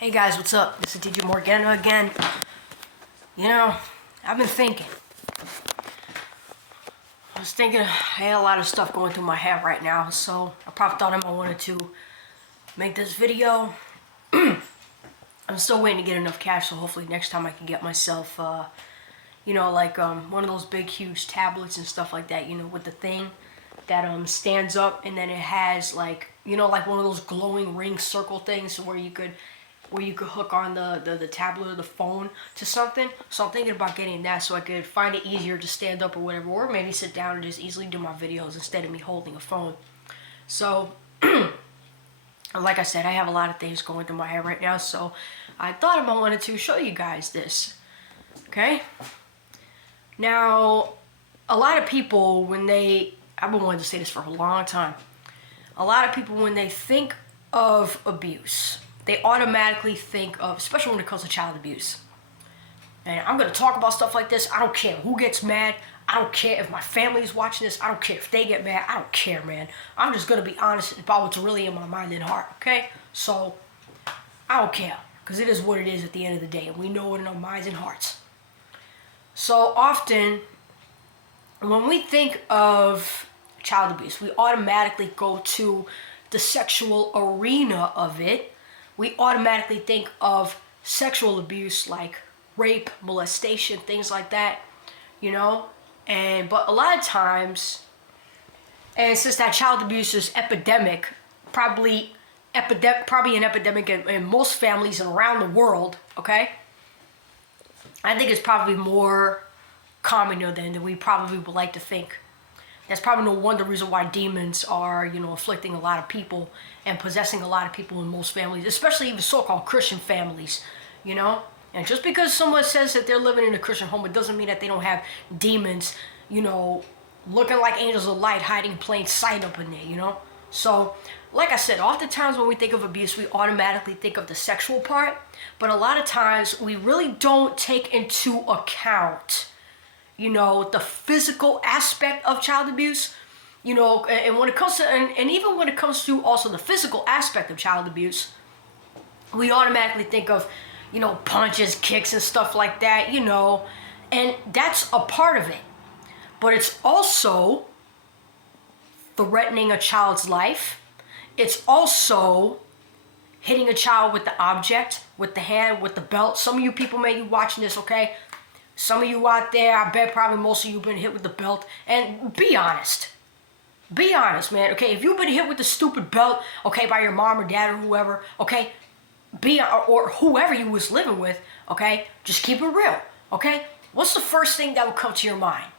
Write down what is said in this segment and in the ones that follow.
Hey guys, what's up? This is DJ Morgana again. You know, I've been thinking. I had a lot of stuff going through my head right now, so I probably thought I wanted to make this video. I'm still waiting to get enough cash, so hopefully next time I can get myself, one of those big, huge tablets and stuff like that, with the thing that stands up, and then it has like one of those glowing ring circle things where you could hook on the tablet or the phone to something. So I'm thinking about getting that so I could find it easier to stand up or whatever, or maybe sit down and just easily do my videos instead of me holding a phone. So, like I said, I have a lot of things going through my head right now, so I thought I wanted to show you guys this. Okay? Now, a lot of people, I've been wanting to say this for a long time. A lot of people, when they think of abuse, they automatically think of, especially when it comes to child abuse. And I'm going to talk about stuff like this. I don't care who gets mad. I don't care if my family is watching this. I don't care if they get mad. I don't care, man. I'm just going to be honest about what's really in my mind and heart, okay? So, I don't care, because it is what it is at the end of the day, and we know it in our minds and hearts. So often, when we think of child abuse, we automatically go to the sexual arena of it. We automatically think of sexual abuse like rape, molestation, things like that, but a lot of times, and since that child abuse is epidemic, probably an epidemic in most families and around the world, okay? I think it's probably more common than we probably would like to think. That's probably no wonder reason why demons are, afflicting a lot of people and possessing a lot of people in most families, especially even so-called Christian families, And just because someone says that they're living in a Christian home, it doesn't mean that they don't have demons, looking like angels of light hiding in plain sight up in there, So, like I said, oftentimes when we think of abuse, we automatically think of the sexual part, but a lot of times we really don't take into account the physical aspect of child abuse, and when it comes to, and even when it comes to also the physical aspect of child abuse, we automatically think of, punches, kicks, and stuff like that, and that's a part of it. But it's also threatening a child's life. It's also hitting a child with the object, with the hand, with the belt. Some of you people may be watching this, okay? Some of you out there, I bet probably most of you have been hit with the belt. And be honest. Be honest, man. Okay, if you've been hit with the stupid belt, okay, by your mom or dad or whoever, okay, or whoever you was living with, okay, just keep it real, okay? What's the first thing that would come to your mind?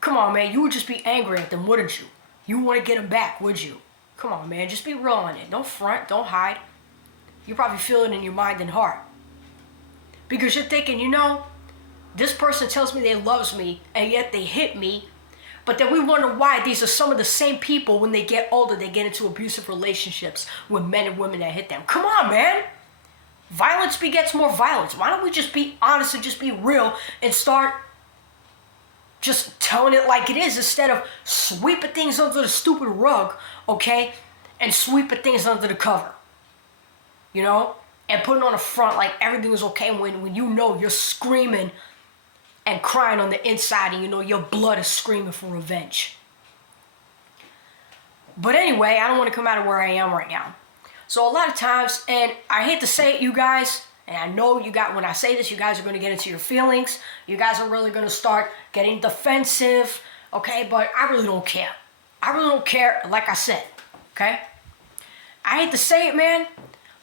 Come on, man. You would just be angry at them, wouldn't you? You want to get them back, would you? Come on, man. Just be real on it. Don't front. Don't hide. You probably feel it in your mind and heart. Because you're thinking, this person tells me they loves me, and yet they hit me. But then we wonder why these are some of the same people when they get older, they get into abusive relationships with men and women that hit them. Come on, man. Violence begets more violence. Why don't we just be honest and just be real and start just telling it like it is instead of sweeping things under the stupid rug, okay, and sweeping things under the cover, and putting on a front like everything is okay when you're screaming and crying on the inside and your blood is screaming for revenge. But anyway, I don't want to come out of where I am right now. So a lot of times, and I hate to say it, you guys, and I know when I say this, you guys are going to get into your feelings. You guys are really going to start getting defensive, okay? But I really don't care. I really don't care, like I said, okay? I hate to say it, man,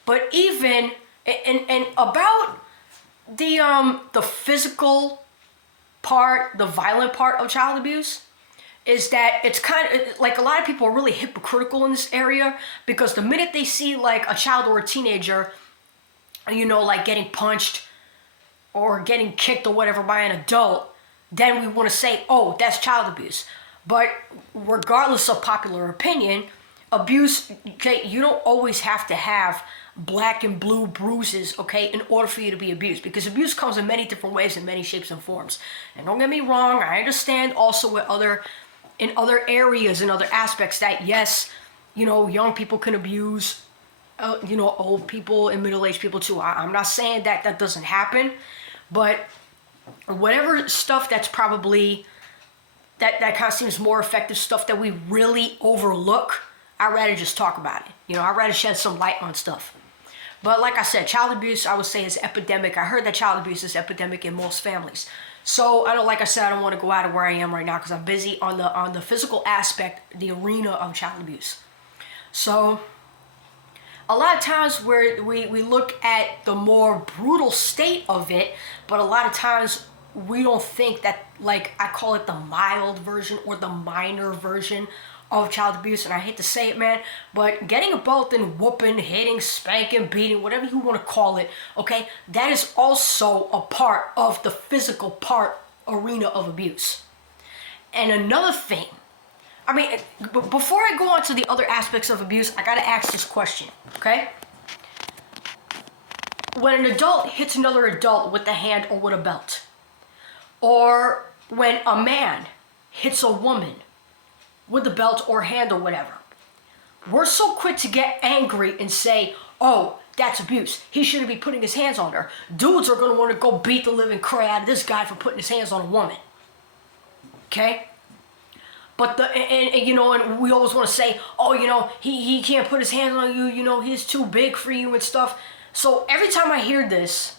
but even, and about the physical part, the violent part of child abuse, is that it's kind of, like a lot of people are really hypocritical in this area, because the minute they see like a child or a teenager, like getting punched or getting kicked or whatever by an adult, then we want to say, oh, that's child abuse. But regardless of popular opinion, abuse, okay, you don't always have to have black and blue bruises, okay, in order for you to be abused, because abuse comes in many different ways, in many shapes and forms. And don't get me wrong, I understand also in other areas and other aspects that, yes, young people can abuse you know, old people and middle-aged people too. I'm not saying that that doesn't happen, but whatever stuff that's probably that kind of seems more effective stuff that we really overlook, I'd rather just talk about it. You know, I'd rather shed some light on stuff. But like I said, child abuse, I would say, is epidemic. I heard that child abuse is epidemic in most families. So I don't, like I said, I don't want to go out of where I am right now because I'm busy on the physical aspect, the arena of child abuse. So a lot of times where we look at the more brutal state of it, but a lot of times we don't think that, like, I call it the mild version or the minor version of child abuse. And I hate to say it, man, but getting a belt and whooping, hitting, spanking, beating, whatever you want to call it, okay, that is also a part of the physical part arena of abuse. And another thing, I mean, before I go on to the other aspects of abuse, I gotta ask this question, okay? When an adult hits another adult with a hand or with a belt, or when a man hits a woman with a belt or hand or whatever, we're so quick to get angry and say, oh, that's abuse. He shouldn't be putting his hands on her. Dudes are going to want to go beat the living crap out of this guy for putting his hands on a woman. Okay? But and you know, and we always want to say, oh, you know, he can't put his hands on you, you know, he's too big for you and stuff. So every time I hear this,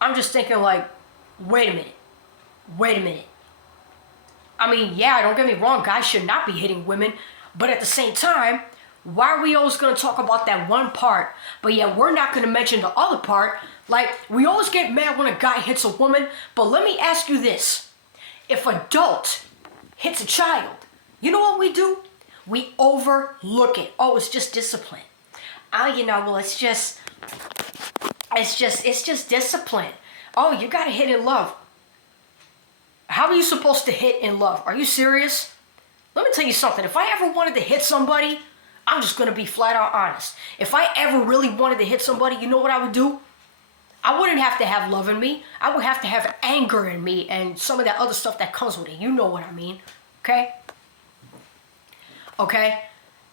I'm just thinking like, wait a minute. I mean, yeah, don't get me wrong, guys should not be hitting women, but at the same time, why are we always going to talk about that one part, but yeah, we're not going to mention the other part? Like, we always get mad when a guy hits a woman, but let me ask you this. If an adult hits a child, you know what we do? We overlook it. Oh, it's just discipline. Oh, you know, well, it's just discipline. Oh, you got to hit in love. How are you supposed to hit in love? Are you serious? Let me tell you something. If I ever wanted to hit somebody, I'm just going to be flat out honest. If I ever really wanted to hit somebody, you know what I would do? I wouldn't have to have love in me. I would have to have anger in me and some of that other stuff that comes with it. You know what I mean. Okay? Okay?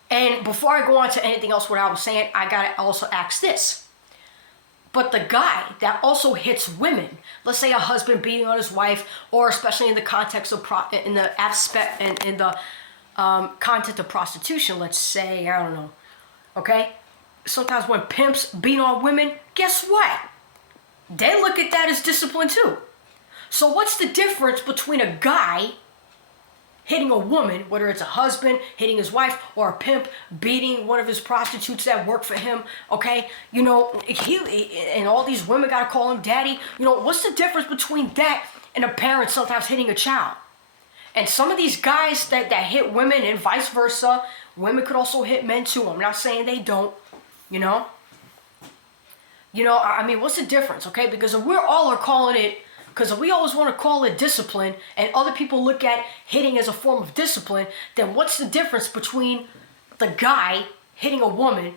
And before I go on to anything else what I was saying, I got to also ask this. But the guy that also hits women, let's say a husband beating on his wife, or especially in the context of content of prostitution, let's say, I don't know, okay? Sometimes when pimps beat on women, guess what? They look at that as discipline too. So what's the difference between a guy hitting a woman, whether it's a husband hitting his wife or a pimp beating one of his prostitutes that work for him, okay? You know, and all these women gotta call him daddy. You know, what's the difference between that and a parent sometimes hitting a child? And some of these guys that hit women and vice versa, women could also hit men too. I'm not saying they don't, you know? You know, I mean, what's the difference, okay? Because if we're all are calling it, because if we always want to call it discipline and other people look at hitting as a form of discipline, then what's the difference between the guy hitting a woman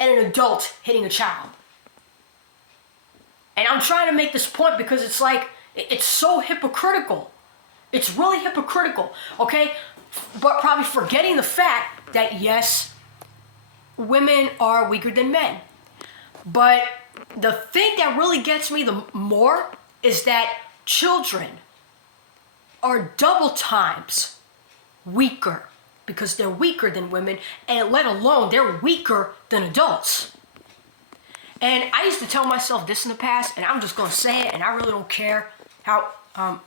and an adult hitting a child? And I'm trying to make this point because it's like, it's so hypocritical. It's really hypocritical, okay? But probably forgetting the fact that, yes, women are weaker than men. But the thing that really gets me the more is that children are double times weaker because they're weaker than women, and let alone they're weaker than adults. And I used to tell myself this in the past, and I'm just going to say it, and I really don't care how,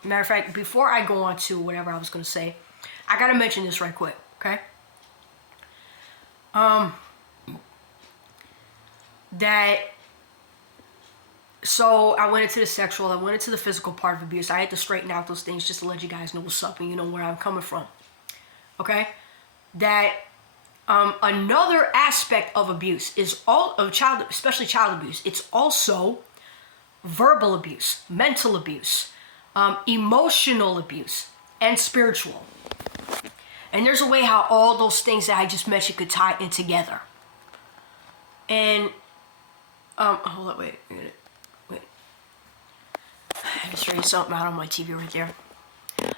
matter of fact, before I go on to whatever I was going to say, I got to mention this right quick, okay? So I went into the sexual, I went into the physical part of abuse. I had to straighten out those things just to let you guys know what's up and you know where I'm coming from. Okay? That another aspect of abuse is all of child, especially child abuse. It's also verbal abuse, mental abuse, emotional abuse, and spiritual. And there's a way how all those things that I just mentioned could tie in together. And hold on, wait. I just read something out on my TV right there.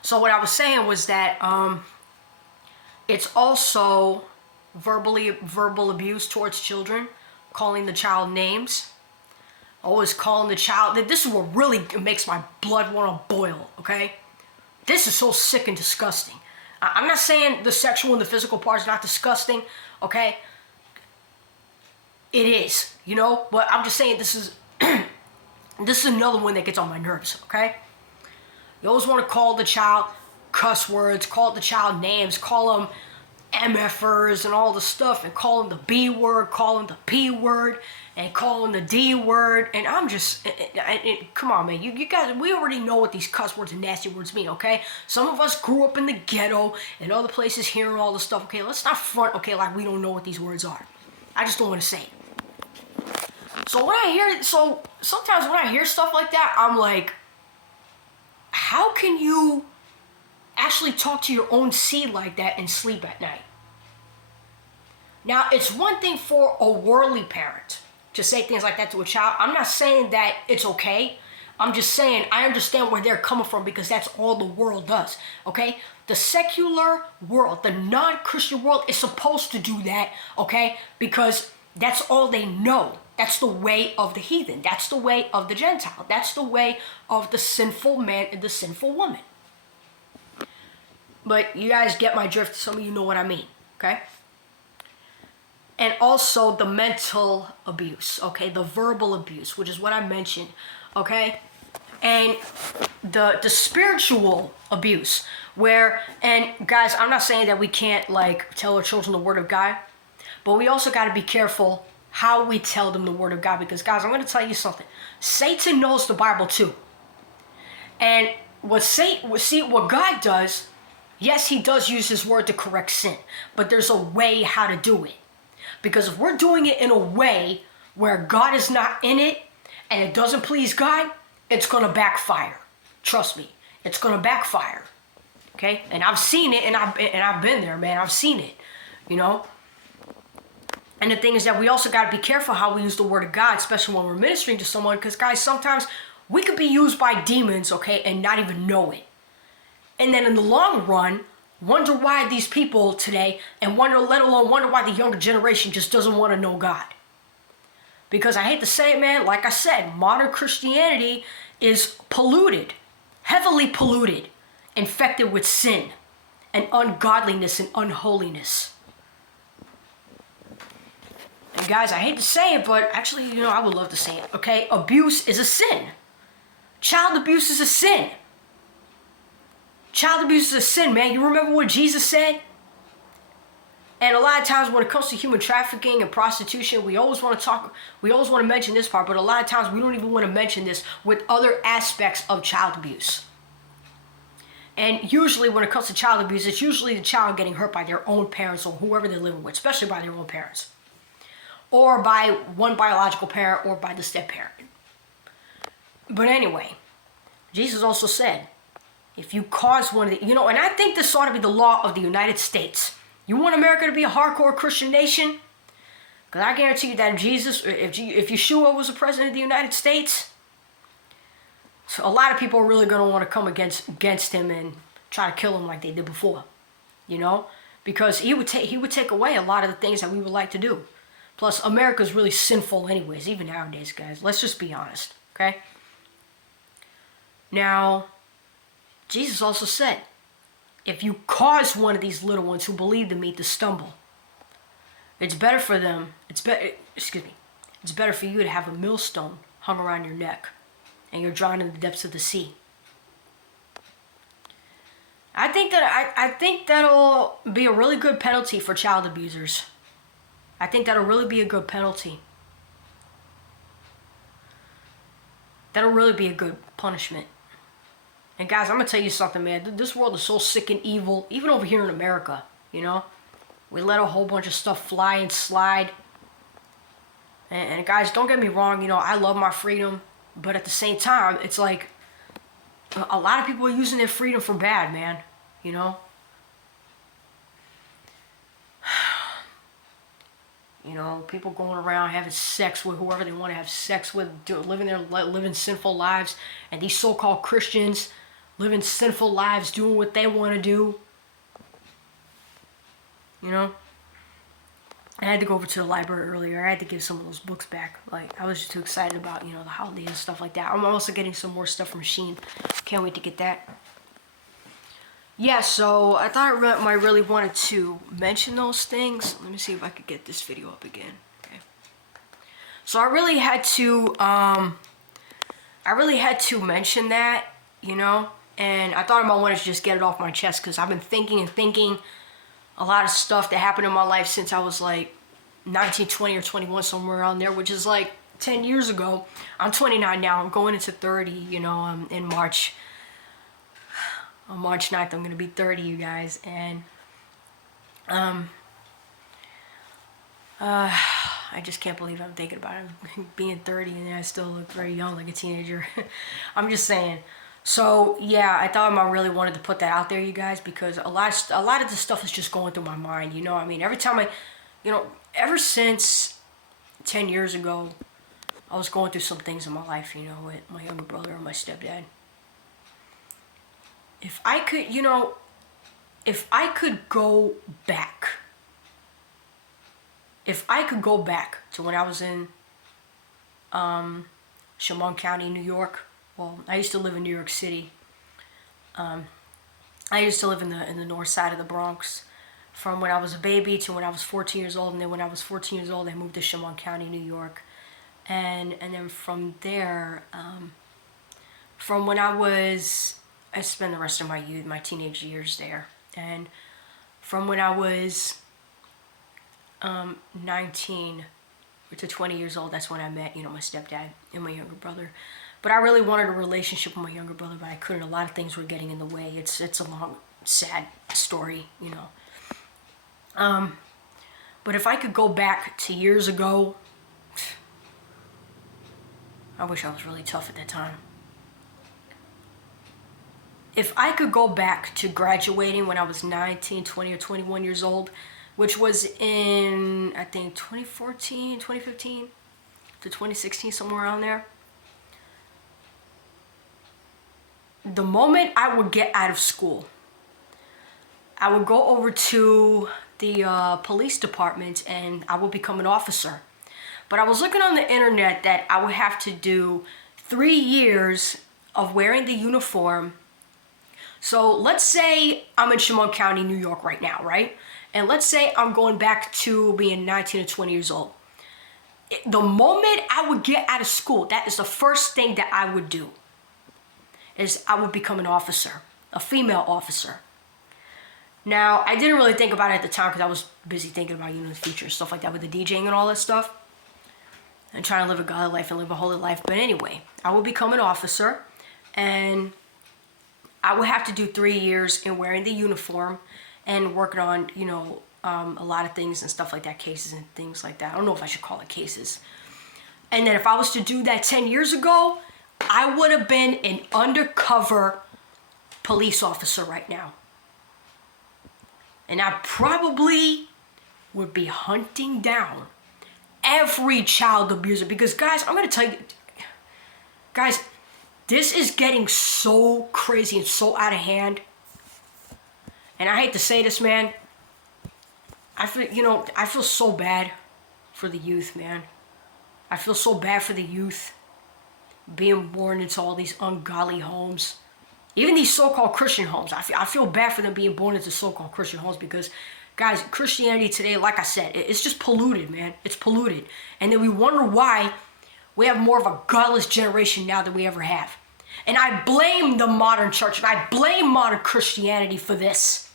So what I was saying was that it's also verbal abuse towards children, calling the child names, always calling the child. This is what really makes my blood want to boil, okay? This is so sick and disgusting. I'm not saying the sexual and the physical part is not disgusting, okay? It is, you know, but I'm just saying this is this is another one that gets on my nerves, okay? You always want to call the child cuss words, call the child names, call them MFers and all the stuff, and call them the B word, call them the P word, and call them the D word. And I'm just, come on, man. You guys, we already know what these cuss words and nasty words mean, okay? Some of us grew up in the ghetto and other places hearing all this stuff, okay? Let's not front, okay, like we don't know what these words are. I just don't want to say it. So sometimes when I hear stuff like that, I'm like, how can you actually talk to your own seed like that and sleep at night? Now, it's one thing for a worldly parent to say things like that to a child. I'm not saying that it's okay. I'm just saying I understand where they're coming from because that's all the world does, okay? The secular world, the non-Christian world is supposed to do that, okay? Because that's all they know. That's the way of the heathen. That's the way of the Gentile. That's the way of the sinful man and the sinful woman. But you guys get my drift. Some of you know what I mean, okay? And also the mental abuse, okay? The verbal abuse, which is what I mentioned, okay? And the spiritual abuse, where, and guys, I'm not saying that we can't, like, tell our children the word of God, but we also got to be careful how we tell them the word of God, because, guys, I'm going to tell you something. Satan knows the Bible, too. And what God does, yes, he does use his word to correct sin, but there's a way how to do it. Because if we're doing it in a way where God is not in it and it doesn't please God, it's going to backfire. Trust me, it's going to backfire. Okay? And I've seen it, and I've been there, man. I've seen it, you know? And the thing is that we also got to be careful how we use the word of God, especially when we're ministering to someone, because, guys, sometimes we could be used by demons, okay, and not even know it. And then in the long run, wonder why these people today, and let alone wonder why the younger generation just doesn't want to know God. Because I hate to say it, man, like I said, modern Christianity is polluted, heavily polluted, infected with sin and ungodliness and unholiness. And guys, I hate to say it, but actually, you know, I would love to say it, okay? Abuse is a sin. Child abuse is a sin. Child abuse is a sin, man. You remember what Jesus said? And a lot of times when it comes to human trafficking and prostitution, we always want to mention this part, but a lot of times we don't even want to mention this with other aspects of child abuse. And usually when it comes to child abuse, it's usually the child getting hurt by their own parents or whoever they're living with, especially by their own parents. Or by one biological parent or by the step-parent. But anyway, Jesus also said, if you cause one of the, you know, and I think this ought to be the law of the United States. You want America to be a hardcore Christian nation? Because I guarantee you that if Yeshua was the president of the United States, so a lot of people are really going to want to come against him and try to kill him like they did before, you know? Because he would take away a lot of the things that we would like to do. Plus, America's really sinful anyways, even nowadays, guys. Let's just be honest, okay? Now, Jesus also said, if you cause one of these little ones who believe in me to stumble, it's better for them, it's better for you to have a millstone hung around your neck and you're drowned in the depths of the sea. I think that'll be a really good penalty for child abusers. I think that'll really be a good penalty. That'll really be a good punishment. And guys, I'm going to tell you something, man. This world is so sick and evil, even over here in America, you know? We let a whole bunch of stuff fly and slide. And guys, don't get me wrong, you know, I love my freedom. But at the same time, it's like a lot of people are using their freedom for bad, man, you know? You know, people going around having sex with whoever they want to have sex with, living sinful lives, and these so-called Christians living sinful lives, doing what they want to do. You know? I had to go over to the library earlier. I had to give some of those books back. Like, I was just too excited about, you know, the holidays and stuff like that. I'm also getting some more stuff from Shein. Can't wait to get that. Yeah, so I thought I really wanted to mention those things. Let me see if I could get this video up again. Okay. So I really had to mention that, you know, and I thought I wanted to just get it off my chest because I've been thinking a lot of stuff that happened in my life since I was like 19, 20, or 21, somewhere around there, which is like 10 years ago. I'm 29 now. I'm going into 30, you know, in March. On March 9th, I'm going to be 30, you guys. And I just can't believe I'm thinking about it. Being 30 and I still look very young, like a teenager. I'm just saying. So yeah, I thought I really wanted to put that out there, you guys, because a lot of this stuff is just going through my mind. You know, I mean, every time ever since 10 years ago, I was going through some things in my life. You know, with my younger brother and my stepdad. If I could go back. If I could go back to when I was in Chemung County, New York. Well, I used to live in New York City. I used to live in the north side of the Bronx from when I was a baby to when I was 14 years old. And then when I was 14 years old, I moved to Chemung County, New York. And then from there, from when I spent the rest of my youth, my teenage years there. And from when I was 19 to 20 years old, that's when I met, you know, my stepdad and my younger brother. But I really wanted a relationship with my younger brother, but I couldn't. A lot of things were getting in the way. It's a long, sad story, you know. But if I could go back to years ago, I wish I was really tough at that time. If I could go back to graduating when I was 19, 20, or 21 years old, which was in, I think, 2014, 2015 to 2016, somewhere around there. The moment I would get out of school, I would go over to the police department and I would become an officer. But I was looking on the internet that I would have to do 3 years of wearing the uniform. So let's say I'm in Chemung County, New York right now, right? And let's say I'm going back to being 19 or 20 years old. The moment I would get out of school, that is the first thing that I would do. Is I would become an officer, a female officer. Now, I didn't really think about it at the time because I was busy thinking about, you know, the future, stuff like that with the DJing and all that stuff. And trying to live a godly life and live a holy life. But anyway, I would become an officer and I would have to do 3 years in wearing the uniform and working on, you know, a lot of things and stuff like that, cases and things like that. I don't know if I should call it cases. And then if I was to do that 10 years ago, I would have been an undercover police officer right now. And I probably would be hunting down every child abuser. Because, guys, I'm going to tell you, guys, this is getting so crazy and so out of hand. And I hate to say this, man. I feel so bad for the youth, man. I feel so bad for the youth being born into all these ungodly homes. Even these so-called Christian homes. I feel bad for them being born into so-called Christian homes because, guys, Christianity today, like I said, it's just polluted, man. It's polluted. And then we wonder why we have more of a godless generation now than we ever have. And I blame the modern church and I blame modern Christianity for this.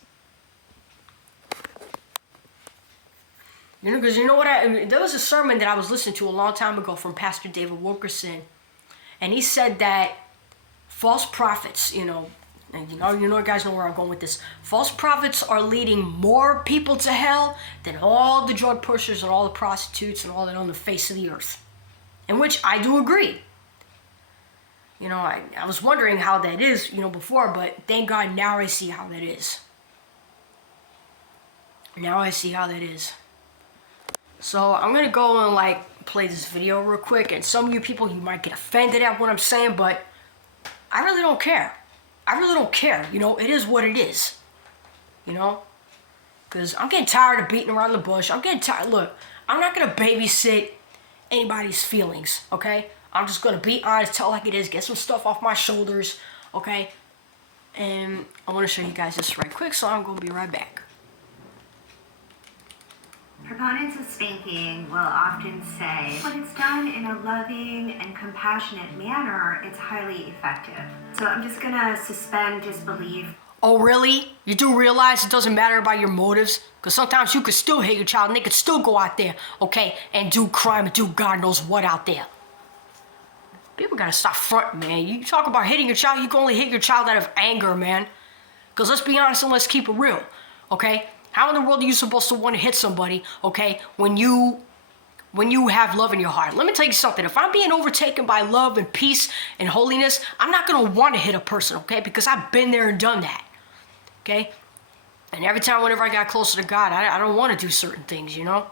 You know, because you know what? There was a sermon that I was listening to a long time ago from Pastor David Wilkerson. And he said that false prophets, you know, and you guys know where I'm going with this. False prophets are leading more people to hell than all the drug pushers and all the prostitutes and all that on the face of the earth. In which I do agree. You know, I was wondering how that is, you know, before, but thank God now I see how that is. Now I see how that is. So I'm going to go and like play this video real quick, and some of you people, you might get offended at what I'm saying, but I really don't care. I really don't care. You know, it is what it is. You know? Because I'm getting tired of beating around the bush. I'm getting tired. Look, I'm not going to babysit anybody's feelings, okay? I'm just going to be honest, tell like it is, get some stuff off my shoulders, okay? And I want to show you guys this right quick, so I'm going to be right back. Proponents of spanking will often say, when it's done in a loving and compassionate manner, it's highly effective. So I'm just gonna suspend disbelief. Oh, really? You do realize it doesn't matter about your motives? Because sometimes you could still hate your child and they could still go out there, okay, and do crime and do God knows what out there. People gotta stop fronting, man. You talk about hitting your child, you can only hit your child out of anger, man. Because let's be honest and let's keep it real, okay? How in the world are you supposed to want to hit somebody, okay, when you have love in your heart? Let me tell you something. If I'm being overtaken by love and peace and holiness, I'm not going to want to hit a person, okay, because I've been there and done that, okay? And every time whenever I got closer to God, I don't want to do certain things, you know?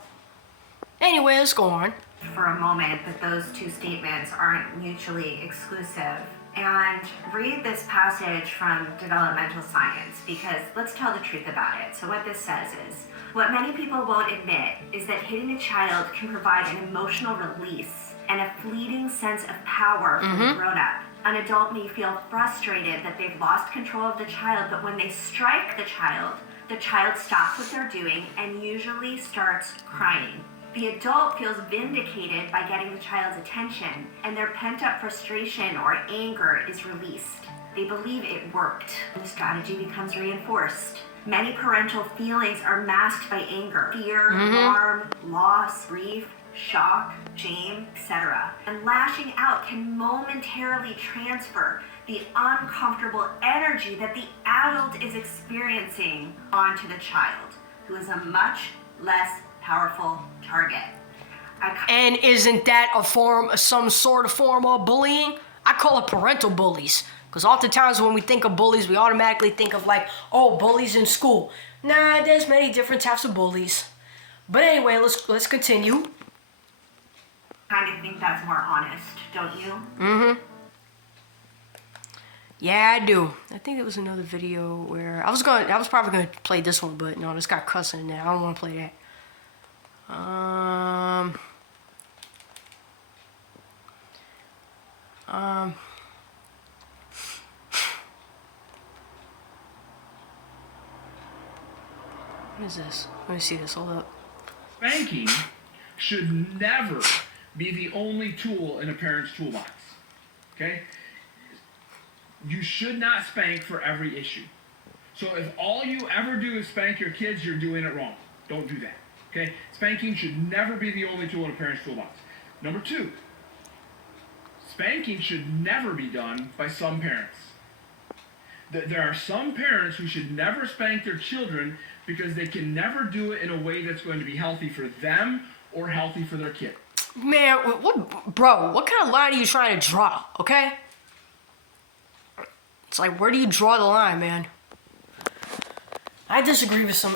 Anyway, let's go on. For a moment that those two statements aren't mutually exclusive. And read this passage from developmental science, because let's tell the truth about it. So what this says is, what many people won't admit is that hitting a child can provide an emotional release and a fleeting sense of power for the grown-up. An adult may feel frustrated that they've lost control of the child, but when they strike the child stops what they're doing and usually starts crying. The adult feels vindicated by getting the child's attention, and their pent-up frustration or anger is released. They believe it worked, and the strategy becomes reinforced. Many parental feelings are masked by anger, fear, alarm, loss, grief, shock, shame, etc. And lashing out can momentarily transfer the uncomfortable energy that the adult is experiencing onto the child, who is a much less powerful target. And isn't that some sort of form of bullying? I call it parental bullies. Because oftentimes when we think of bullies, we automatically think of like, oh, bullies in school. Nah, there's many different types of bullies. But anyway, let's continue. Kind of think that's more honest, don't you? Mm-hmm. Yeah, I do. I think there was another video where I was probably gonna play this one, but no, this got cussing in there. I don't want to play that. What is this? Let me see this. Hold up. Spanking should never be the only tool in a parent's toolbox. Okay? You should not spank for every issue. So if all you ever do is spank your kids, you're doing it wrong. Don't do that. Okay? Spanking should never be the only tool in a parent's toolbox. Number two, spanking should never be done by some parents. There are some parents who should never spank their children because they can never do it in a way that's going to be healthy for them or healthy for their kid. Man, what kind of line are you trying to draw, okay? It's like, where do you draw the line, man? I disagree with a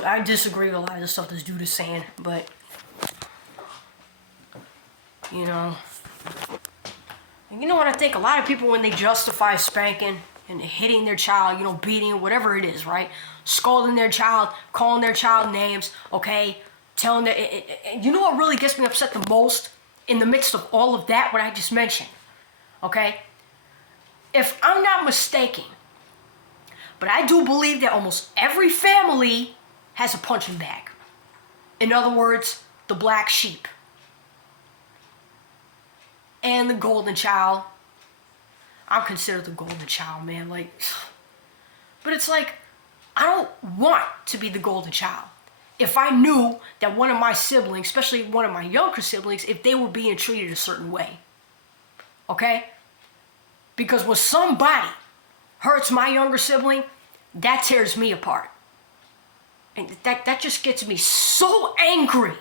lot of the stuff this dude is saying, but, you know what I think? A lot of people, when they justify spanking and hitting their child, beating, whatever it is, right? Scolding their child, calling their child names, okay? Telling them, you know what really gets me upset the most in the midst of all of that, what I just mentioned, okay? If I'm not mistaken, but I do believe that almost every family has a punching bag. In other words, the black sheep. And the golden child. I'm considered the golden child, man. But it's like, I don't want to be the golden child. If I knew that one of my siblings, especially one of my younger siblings, if they were being treated a certain way. Okay? Because when somebody hurts my younger sibling, that tears me apart. And that just gets me so angry.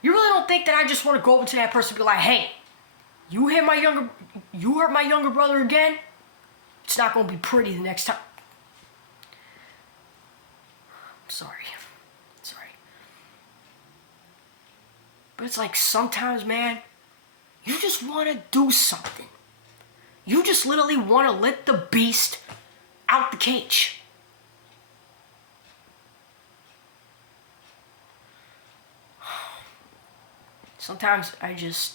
You really don't think that I just want to go over to that person and be like, hey, you hurt my younger brother again? It's not going to be pretty the next time. Sorry. But it's like sometimes, man, you just want to do something. You just literally want to let the beast out the cage. sometimes I just,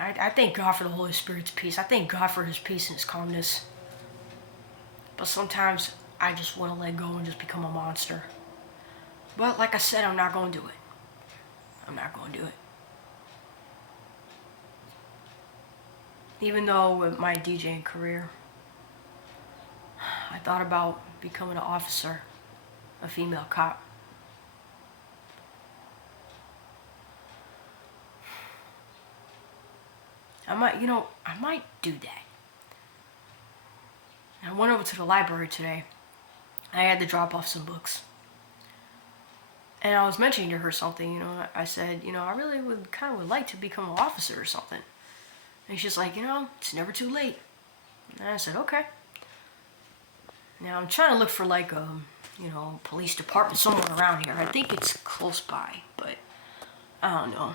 I thank God for the Holy Spirit's peace. I thank God for His peace and His calmness. But sometimes I just want to let go and just become a monster. But like I said, I'm not going to do it. I'm not going to do it. Even though with my DJing career, I thought about becoming an officer, a female cop. I might do that. I went over to the library today. I had to drop off some books. And I was mentioning to her something, I said, I really would like to become an officer or something. And she's like, it's never too late. And I said, okay. Now I'm trying to look for like a, police department somewhere around here. I think it's close by, but I don't know.